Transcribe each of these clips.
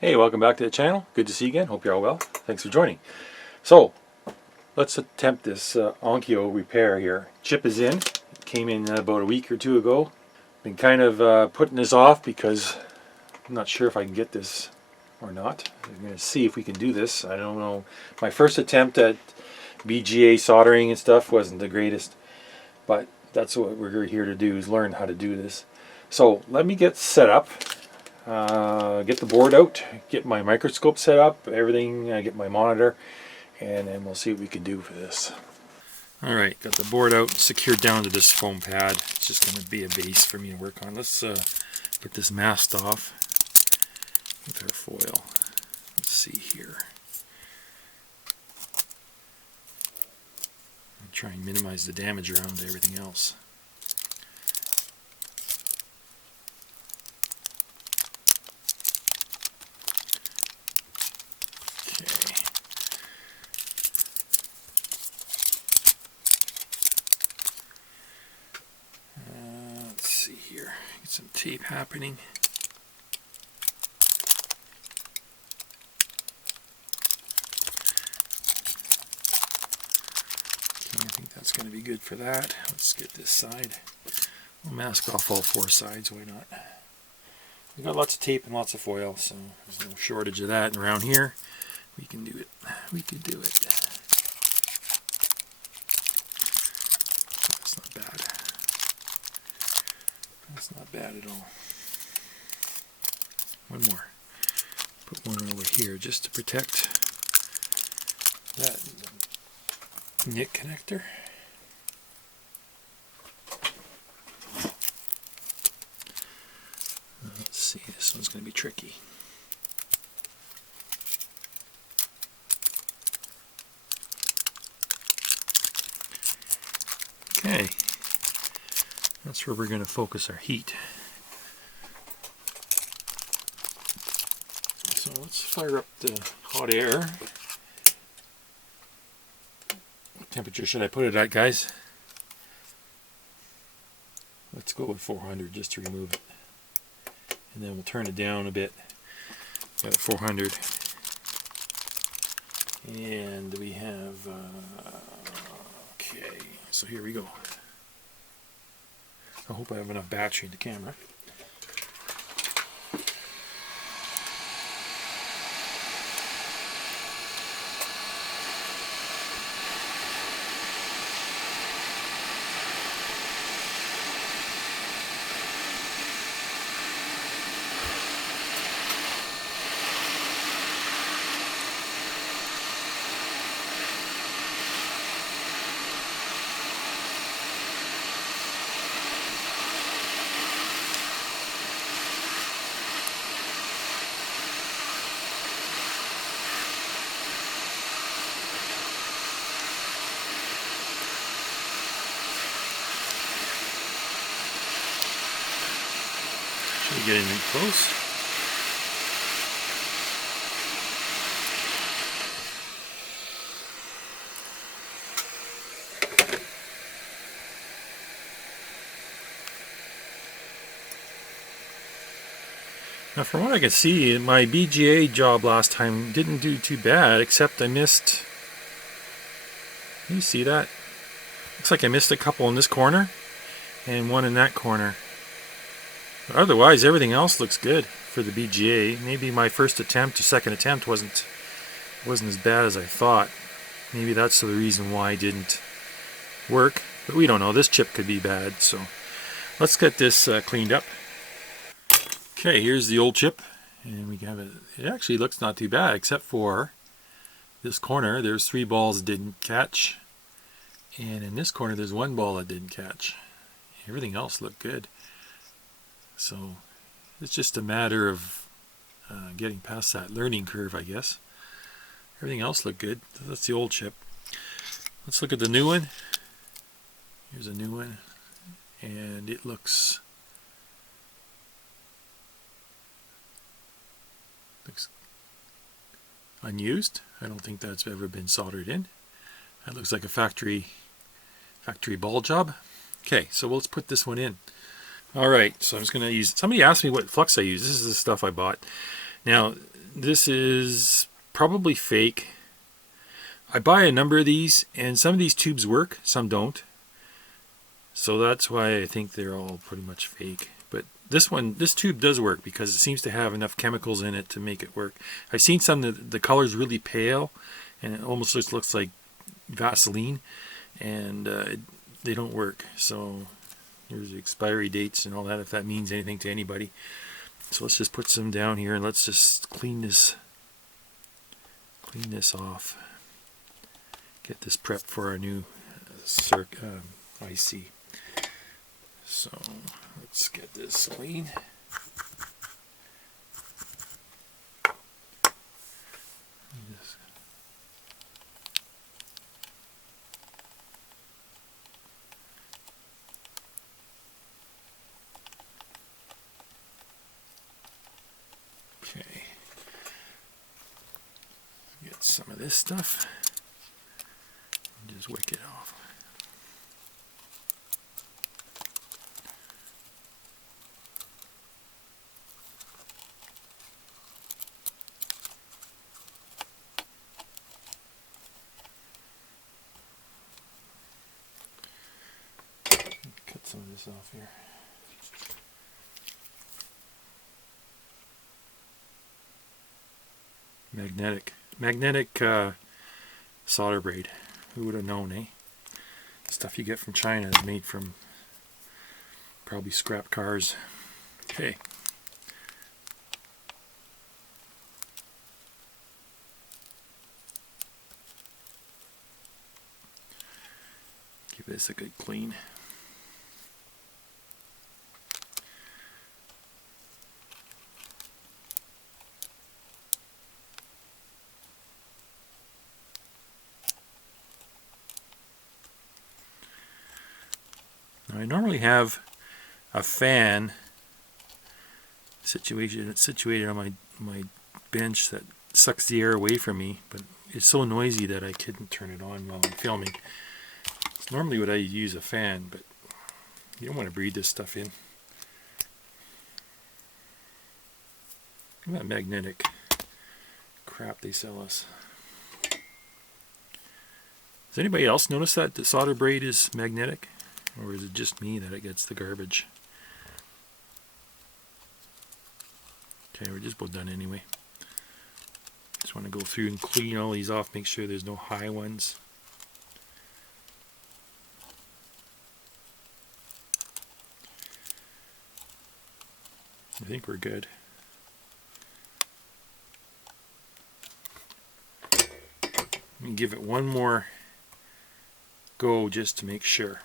Hey, welcome back to the channel. Good to see you again. Hope you're all well. Thanks for joining. So, let's attempt this Onkyo repair here. Chip is in. It came in about a week or two ago. Been kind of putting this off because I'm not sure if I can get this or not. I'm going to see if we can do this. I don't know. My first attempt at BGA soldering and stuff wasn't the greatest, but that's what we're here to do, is learn how to do this. So, let me get set up. Get the board out, get my microscope set up, everything, get my monitor, and then we'll see what we can do for this. Alright, got the board out, secured down to this foam pad. It's just going to be a base for me to work on. Let's get this masked off with our foil. Let's see here. I'll try and minimize the damage around everything else. Here, get some tape happening. Okay, I think that's going to be good for that. Let's get this side. We'll mask off all four sides, why not? We've got lots of tape and lots of foil, so there's no shortage of that. And around here, we can do it. We can do it. That's not bad. That's not bad at all. One more. Put one over here just to protect that nick connector. Let's see, this one's going to be tricky. Okay, that's where we're going to focus our heat. So let's fire up the hot air. What temperature should I put it at, guys? Let's go with 400 just to remove it. And then we'll turn it down a bit. Got a 400. And we have, okay, so here we go. I hope I have enough battery in the camera. Should we get in close? Now from what I can see, my BGA job last time didn't do too bad, except I missed, can you see that? Looks like I missed a couple in this corner and one in that corner. But otherwise, everything else looks good for the BGA. Maybe my first attempt or second attempt wasn't as bad as I thought. Maybe that's the reason why it didn't work. But we don't know. This chip could be bad. So let's get this cleaned up. Okay, here's the old chip, and we have it. It actually looks not too bad, except for this corner. There's 3 balls that didn't catch, and in this corner there's 1 ball that didn't catch. Everything else looked good. So it's just a matter of getting past that learning curve, I guess. Everything else looked good. That's the old chip. Let's look at the new one. Here's a new one, and it looks unused. I don't think that's ever been soldered in. That looks like a factory ball job. Okay, so let's put this one in. Alright, so I'm just going to use, somebody asked me what flux I use. This is the stuff I bought. Now, this is probably fake. I buy a number of these, and some of these tubes work, some don't. So that's why I think they're all pretty much fake. But this tube does work because it seems to have enough chemicals in it to make it work. I've seen some that the color's really pale, and it almost just looks like Vaseline, and they don't work. So here's the expiry dates and all that, if that means anything to anybody. So let's just put some down here, and let's just clean this off. Get this prepped for our new IC. So let's get this clean. Okay. Get some of this stuff. Just wick it off. Cut some of this off here. Magnetic solder braid. Who would have known, eh? The stuff you get from China is made from probably scrap cars. Okay. Give this a good clean. Now, I normally have a fan situated on my bench that sucks the air away from me, but it's so noisy that I couldn't turn it on while I'm filming. It's normally what I use a fan, but you don't want to breathe this stuff in. Look at that magnetic crap they sell us. Does anybody else notice that the solder braid is magnetic? Or is it just me that it gets the garbage? Okay, we're just about done anyway. Just want to go through and clean all these off, make sure there's no high ones. I think we're good. Let me give it one more go just to make sure.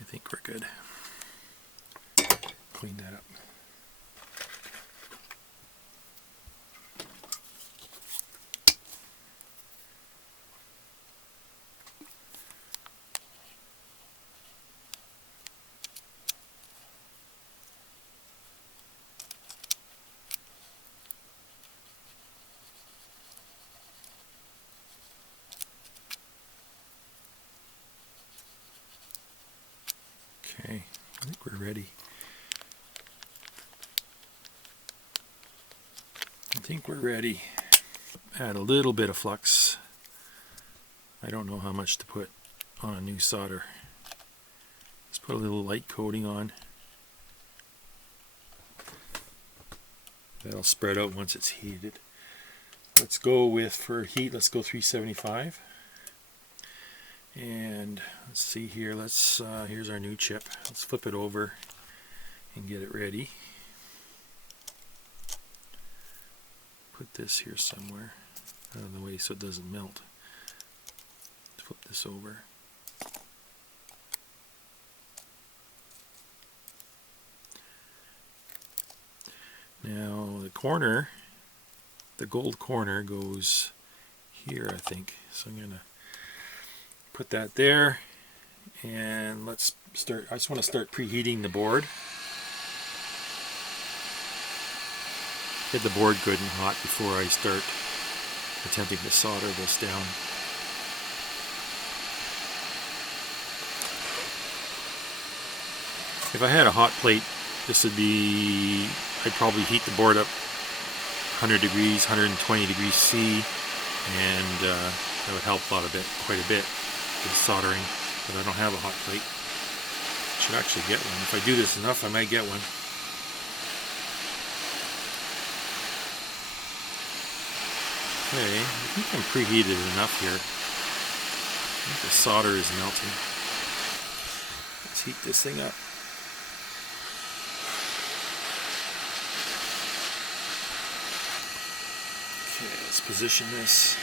I think we're good. Clean that up. Okay, I think we're ready. Add a little bit of flux. I don't know how much to put on a new solder. Let's put a little light coating on. That'll spread out once it's heated. Let's go with, for heat, let's go 375. And let's see here, here's our new chip. Let's flip it over and get it ready. Put this here somewhere out of the way so it doesn't melt. Flip this over. Now the corner, the gold corner goes here, I think. So I'm gonna put that there, and let's start. I just want to start preheating the board. Get the board good and hot before I start attempting to solder this down. If I had a hot plate, this would be, I'd probably heat the board up 100 degrees, 120 degrees C, and that would help out quite a bit with soldering, but I don't have a hot plate. I should actually get one. If I do this enough, I might get one. Okay, I think I'm preheated enough here. I think the solder is melting. Let's heat this thing up. Okay, let's position this.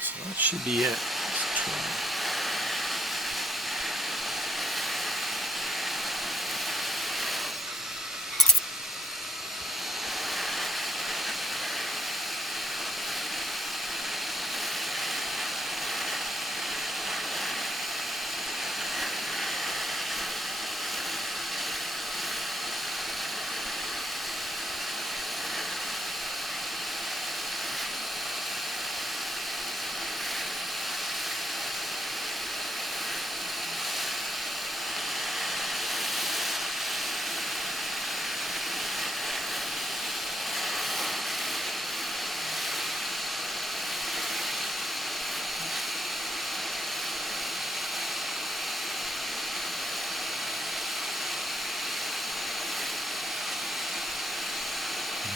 So that should be it.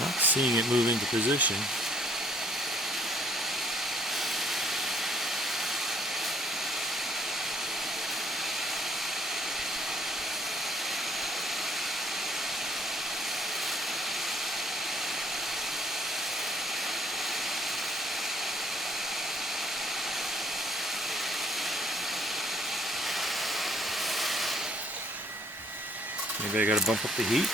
Not seeing it move into position. Maybe I gotta bump up the heat.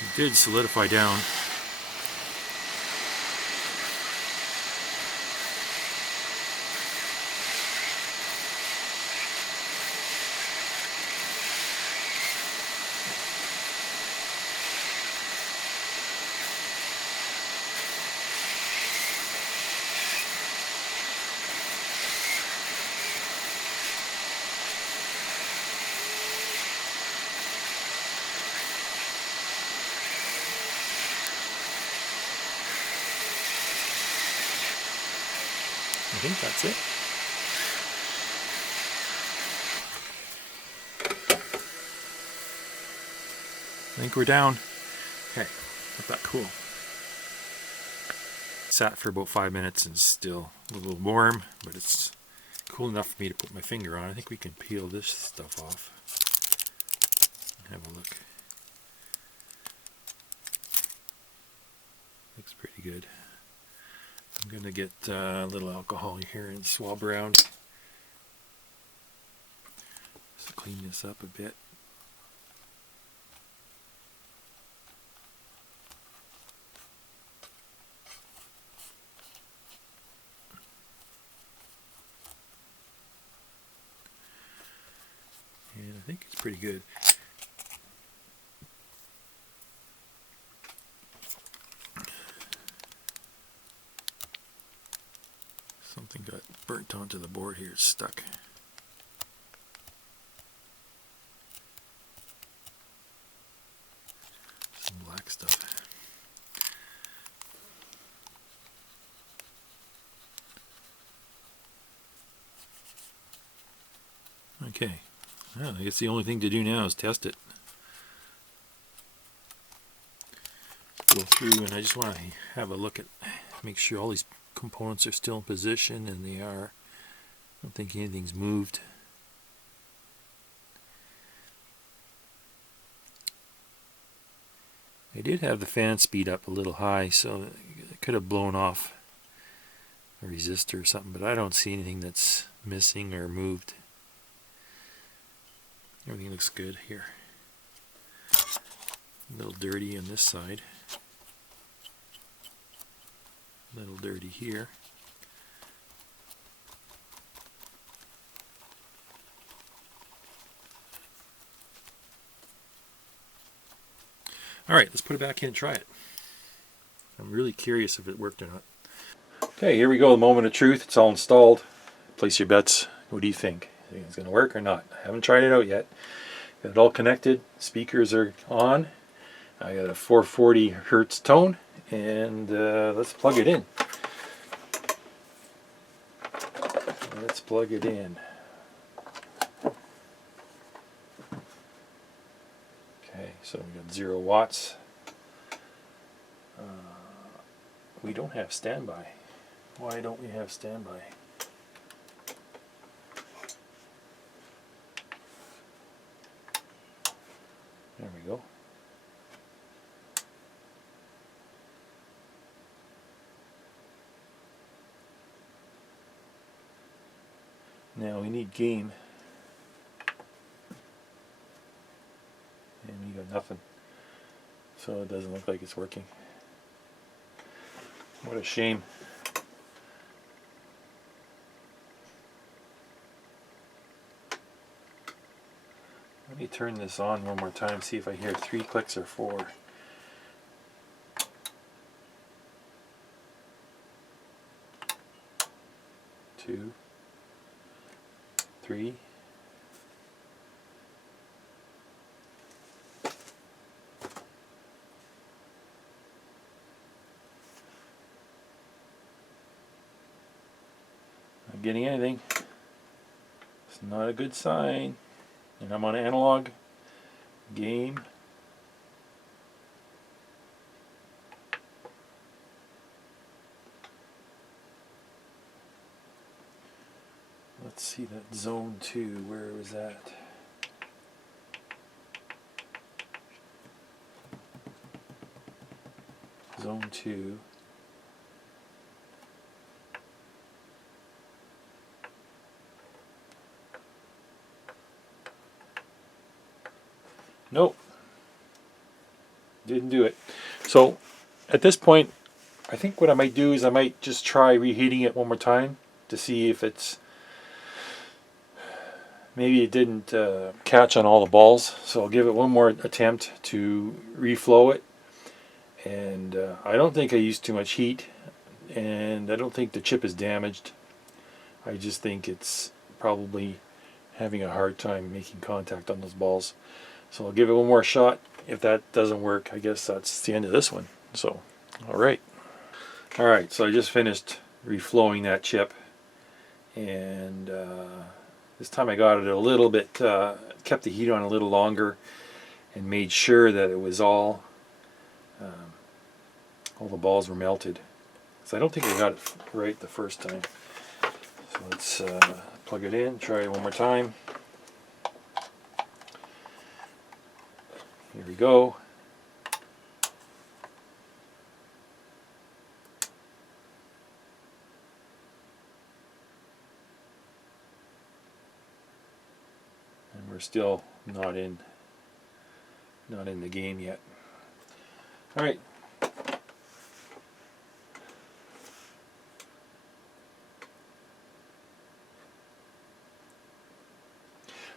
It did solidify down. I think that's it. I think we're down. Okay, let that cool. Sat for about 5 minutes and still a little warm, but it's cool enough for me to put my finger on. I think we can peel this stuff off. Have a look. Looks pretty good. I'm going to get a little alcohol here and swab around. Just clean this up a bit. And I think it's pretty good. Something got burnt onto the board here, it's stuck. Some black stuff. Okay, well, I guess the only thing to do now is test it. Go through, and I just want to have a look at, make sure all these components are still in position, and they are. I don't think anything's moved. I did have the fan speed up a little high, so it could have blown off a resistor or something, but I don't see anything that's missing or moved. Everything looks good here. A little dirty on this side. A little dirty here. Alright, let's put it back in and try it. I'm really curious if it worked or not. Okay, here we go, the moment of truth. It's all installed. Place your bets. What do you think? Think it's going to work or not? I haven't tried it out yet. Got it all connected. Speakers are on. I got a 440 hertz tone, and let's plug it in. Let's plug it in. Okay, so we got 0 watts. We don't have standby. Why don't we have standby? There we go. Now we need game. And we got nothing. So it doesn't look like it's working. What a shame. Let me turn this on one more time, see if I hear 3 clicks or 4. 2, 3. Not getting anything. It's not a good sign. And I'm on analog. Game. Let's see that zone 2. Where was that? Zone 2. Nope. Didn't do it. So at this point, I think what I might do is I might just try reheating it one more time to see if it's, maybe it didn't catch on all the balls. So I'll give it one more attempt to reflow it. And I don't think I used too much heat, and I don't think the chip is damaged. I just think it's probably having a hard time making contact on those balls. So I'll give it one more shot. If that doesn't work, I guess that's the end of this one. So, alright. Alright, so I just finished reflowing that chip. And this time I got it a little bit, kept the heat on a little longer, and made sure that it was all the balls were melted. So I don't think I got it right the first time. So let's plug it in, try it one more time. Here we go. And we're still not in the game yet. All right.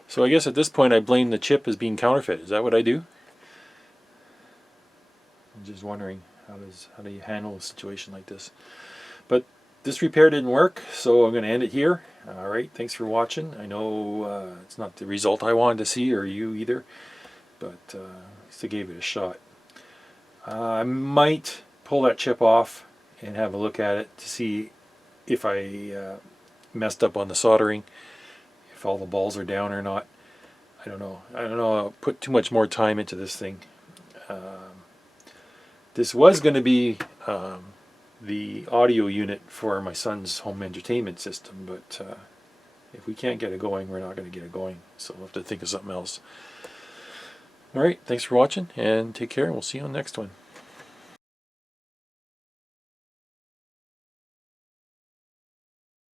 So I guess at this point I blame the chip as being counterfeit. Is that what I do? I'm just wondering how do you handle a situation like this. But this repair didn't work, so I'm going to end it here. Alright, thanks for watching. I know it's not the result I wanted to see, or you either, but at least I gave it a shot. I might pull that chip off and have a look at it to see if I messed up on the soldering, if all the balls are down or not. I don't know. I'll put too much more time into this thing. This was going to be the audio unit for my son's home entertainment system, but if we can't get it going, we're not going to get it going. So we'll have to think of something else. Alright, thanks for watching, and take care, and we'll see you on the next one.